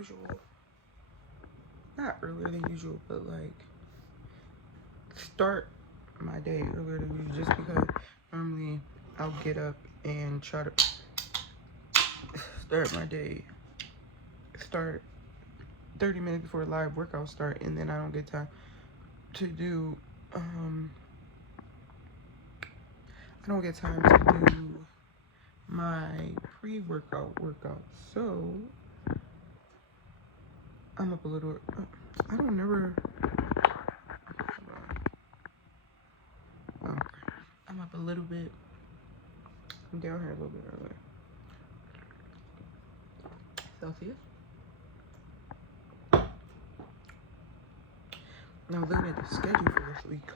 usual. Not earlier than usual, but like start my day earlier than usual just because normally I'll get up and try to start my day, start 30 minutes before live workout start, and then I don't get time to do I don't get time to do my pre-workout workout. So I'm up a little. I don't never. Oh, I'm up a little bit. I'm down here a little bit earlier. Celsius. Now looking at the schedule for this week,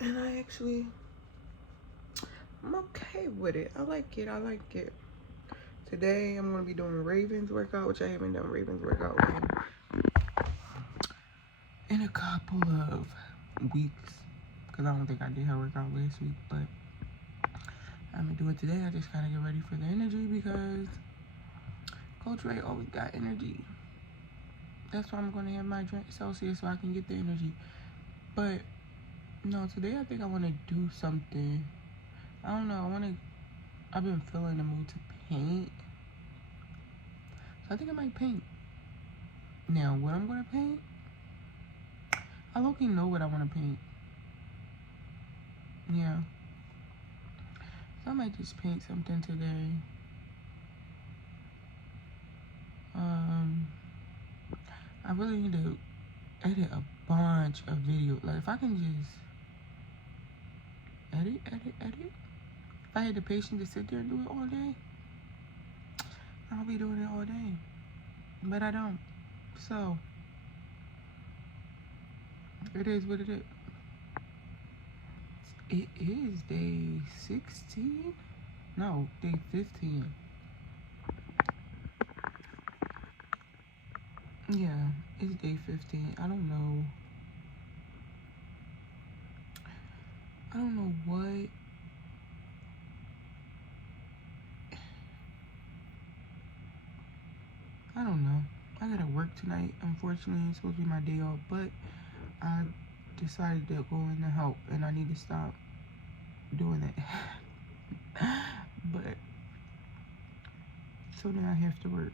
and I'm okay with it. I like it. I like it. Today I'm gonna be doing Ravens workout, which I haven't done Ravens workout in a couple of weeks, because I don't think I did her workout last week, but I'm gonna do it today. I just gotta get ready for the energy because Coach Ray always got energy. That's why I'm gonna have my drink Celsius so I can get the energy. But no, today I think I wanna do something. I don't know, I've been feeling the mood to paint. So I think I might paint. Now what I'm gonna paint, I low-key know what I wanna paint. Yeah. So I might just paint something today. I really need to edit a bunch of videos. Like if I can just edit. If I had the patience to sit there and do it all day, I'll be doing it all day. But I don't. So it is what it is. It is day 16? No, day 15. Yeah, it's day 15. I don't know what. I don't know. I gotta work tonight. Unfortunately, it's supposed to be my day off, but I decided to go in to help, and I need to stop doing that. But so then I have to work.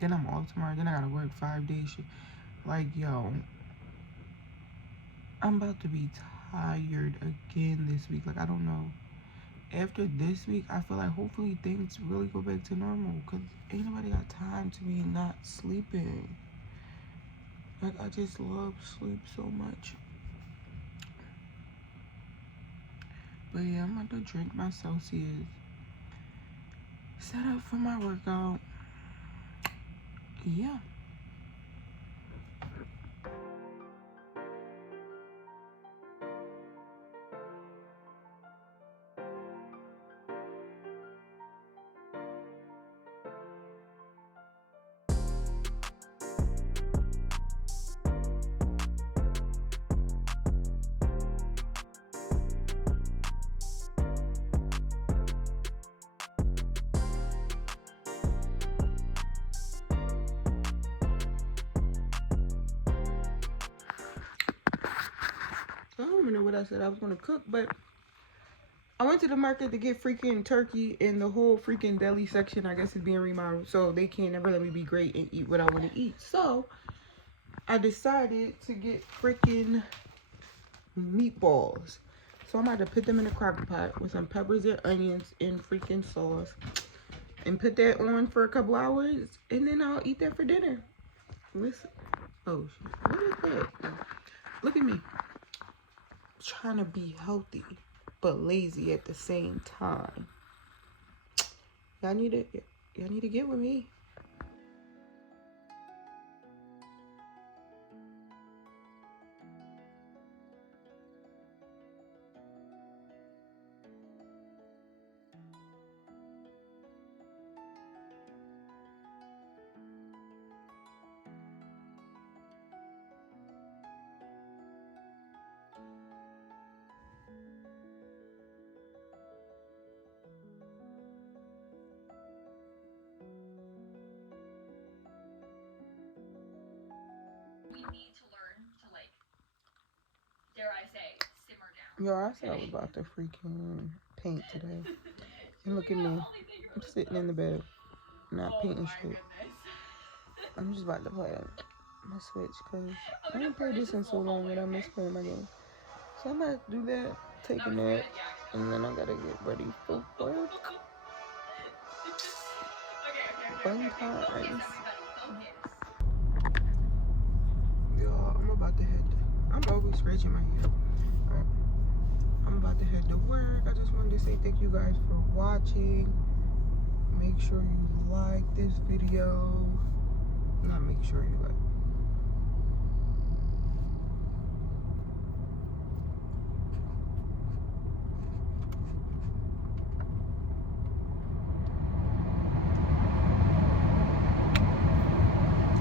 Then I'm off tomorrow. Then I gotta work 5 days. Like, yo, I'm about to be tired again this week. Like, I don't know. After this week, I feel like hopefully things really go back to normal, because ain't nobody got time to be not sleeping. Like, I just love sleep so much. But yeah, I'm about to drink my Celsius, set up for my workout. Yeah. I don't even know what I said I was gonna cook, but I went to the market to get freaking turkey, and the whole freaking deli section, I guess, is being remodeled, so they can't never let me be great and eat what I want to eat. So I decided to get freaking meatballs. So I'm about to put them in a crock pot with some peppers and onions and freaking sauce, and put that on for a couple hours, and then I'll eat that for dinner. Listen. Oh shit. What is that? Look at me. Trying to be healthy but lazy at the same time. Y'all need to get with me. Yo, I said I was about to freaking paint today. And look at me. I'm sitting in the bed, not painting shit. I'm just about to play my Switch because I ain't played this in so long that I miss playing my game. So I'm about to do that, take a nap, and then I gotta get ready for work. Fun times. Y'all, I'm about to head. I'm always scratching my hair. Alright. I'm about to head to work. I just wanted to say thank you guys for watching. Make sure you like this video. Not make sure you like.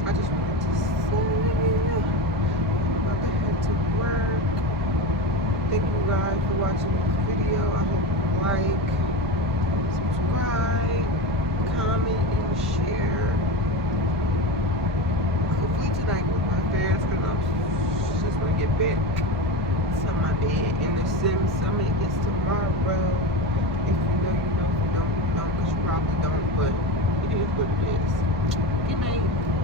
I just wanted to say I'm about to head to work. Thank you guys for watching this video. I hope you like, subscribe, comment, and share. Hopefully tonight with my fans, because I'm just gonna get back to my bed. And the Sim Summit is tomorrow. If you know, you know. If you don't, you don't, because you probably don't. But it is what it is. Good night.